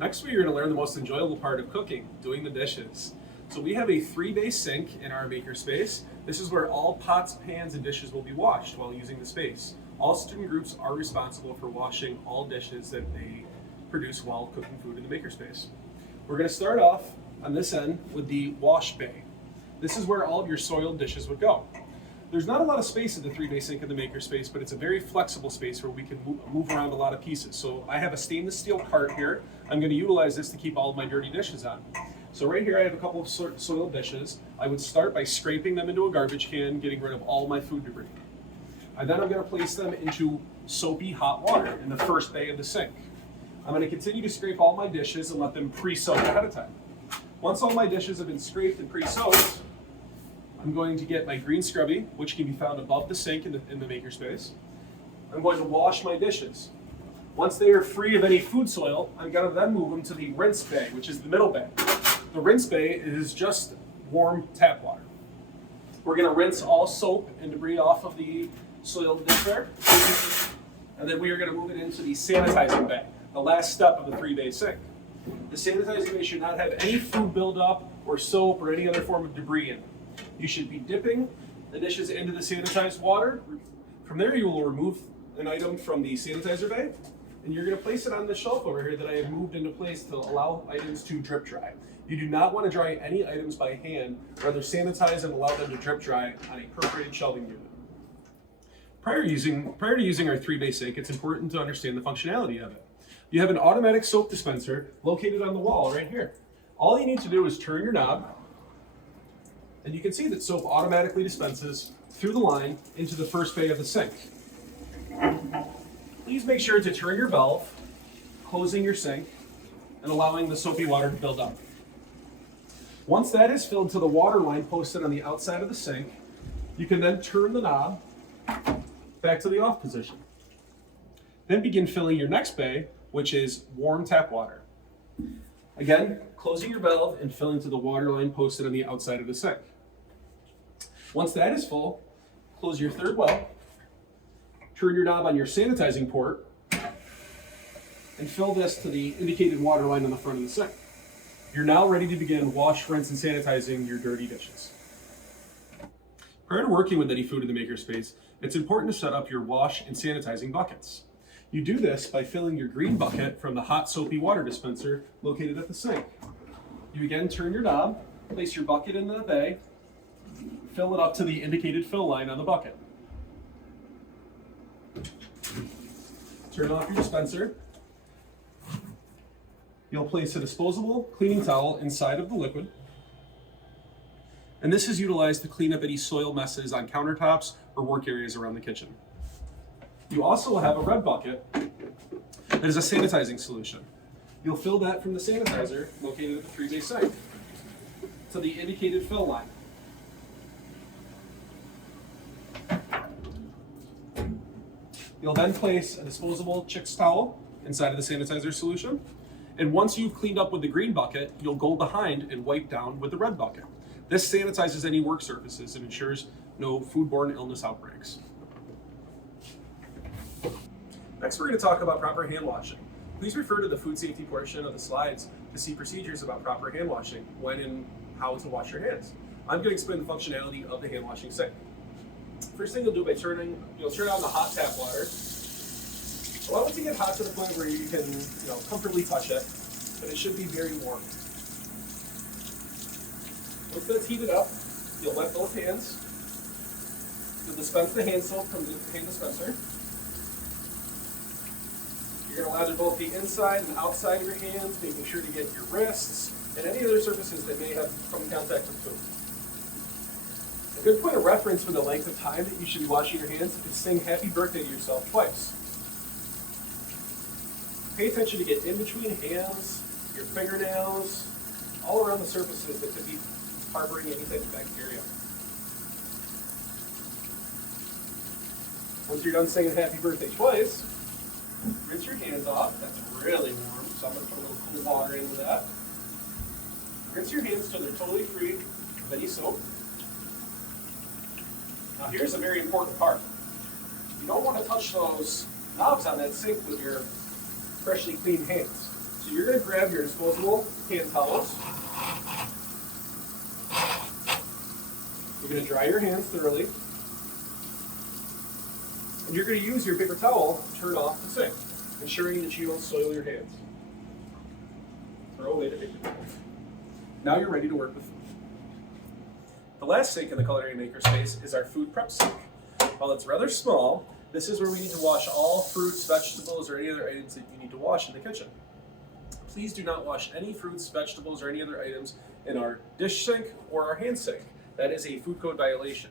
Next, we're going to learn the most enjoyable part of cooking, doing the dishes. So we have a 3-bay sink in our makerspace. This is where all pots, pans, and dishes will be washed while using the space. All student groups are responsible for washing all dishes that they produce while cooking food in the makerspace. We're going to start off on this end with the wash bay. This is where all of your soiled dishes would go. There's not a lot of space in the 3-bay sink in the makerspace, but it's a very flexible space where we can move around a lot of pieces. So I have a stainless steel cart here. I'm going to utilize this to keep all of my dirty dishes on. So right here I have a couple of soiled dishes. I would start by scraping them into a garbage can, getting rid of all my food debris. And then I'm going to place them into soapy hot water in the first bay of the sink. I'm going to continue to scrape all my dishes and let them pre-soak ahead of time. Once all my dishes have been scraped and pre-soaked, I'm going to get my green scrubby, which can be found above the sink in the makerspace. I'm going to wash my dishes. Once they are free of any food soil, I'm going to then move them to the rinse bay, which is the middle bay. The rinse bay is just warm tap water. We're going to rinse all soap and debris off of the soiled dishware, and then we are going to move it into the sanitizing bay, the last step of the 3-bay sink. The sanitizing bay should not have any food buildup or soap or any other form of debris in it. You should be dipping the dishes into the sanitized water. From there, you will remove an item from the sanitizer bay, and you're going to place it on the shelf over here that I have moved into place to allow items to drip dry. You do not want to dry any items by hand, rather sanitize and allow them to drip dry on a perforated shelving unit. Prior to using our 3-bay sink, it's important to understand the functionality of it. You have an automatic soap dispenser located on the wall right here. All you need to do is turn your knob, and you can see that soap automatically dispenses through the line into the first bay of the sink. Please make sure to turn your valve, closing your sink, and allowing the soapy water to build up. Once that is filled to the water line posted on the outside of the sink, you can then turn the knob back to the off position. Then begin filling your next bay, which is warm tap water. Again, closing your valve and filling to the water line posted on the outside of the sink. Once that is full, close your third well, turn your knob on your sanitizing port, and fill this to the indicated water line on the front of the sink. You're now ready to begin wash, rinse, and sanitizing your dirty dishes. Prior to working with any food in the makerspace, it's important to set up your wash and sanitizing buckets. You do this by filling your green bucket from the hot soapy water dispenser located at the sink. You again turn your knob, place your bucket in the bay, fill it up to the indicated fill line on the bucket. Turn off your dispenser. You'll place a disposable cleaning towel inside of the liquid. And this is utilized to clean up any soil messes on countertops or work areas around the kitchen. You also have a red bucket that is a sanitizing solution. You'll fill that from the sanitizer located at the 3-bay sink to the indicated fill line. You'll then place a disposable Chicks towel inside of the sanitizer solution. And once you've cleaned up with the green bucket, you'll go behind and wipe down with the red bucket. This sanitizes any work surfaces and ensures no foodborne illness outbreaks. Next, we're going to talk about proper hand washing. Please refer to the food safety portion of the slides to see procedures about proper hand washing, when and how to wash your hands. I'm going to explain the functionality of the hand washing sink. First thing you'll do by you'll turn on the hot tap water. Allow it to get hot to the point where you can comfortably touch it, but it should be very warm. Once it's heated up, you'll wet both hands. You'll dispense the hand soap from the hand dispenser. You're going to lather both the inside and outside of your hands, making sure to get your wrists and any other surfaces that may have come in contact with food. A good point of reference for the length of time that you should be washing your hands is to sing happy birthday to yourself twice. Pay attention to get in between hands, your fingernails, all around the surfaces that could be harboring any type of bacteria. Once you're done singing happy birthday twice, rinse your hands off. That's really warm, so I'm going to put a little cool water into that. Rinse your hands until they're totally free of any soap. Now here's a very important part. You don't want to touch those knobs on that sink with your freshly cleaned hands. So you're going to grab your disposable hand towels. You're going to dry your hands thoroughly. And you're going to use your paper towel to turn off the sink, ensuring that you don't soil your hands. Throw away the paper towel. Now you're ready to work with food. The last sink in the Culinary Makerspace is our food prep sink. While it's rather small, this is where we need to wash all fruits, vegetables, or any other items that you need to wash in the kitchen. Please do not wash any fruits, vegetables, or any other items in our dish sink or our hand sink. That is a food code violation.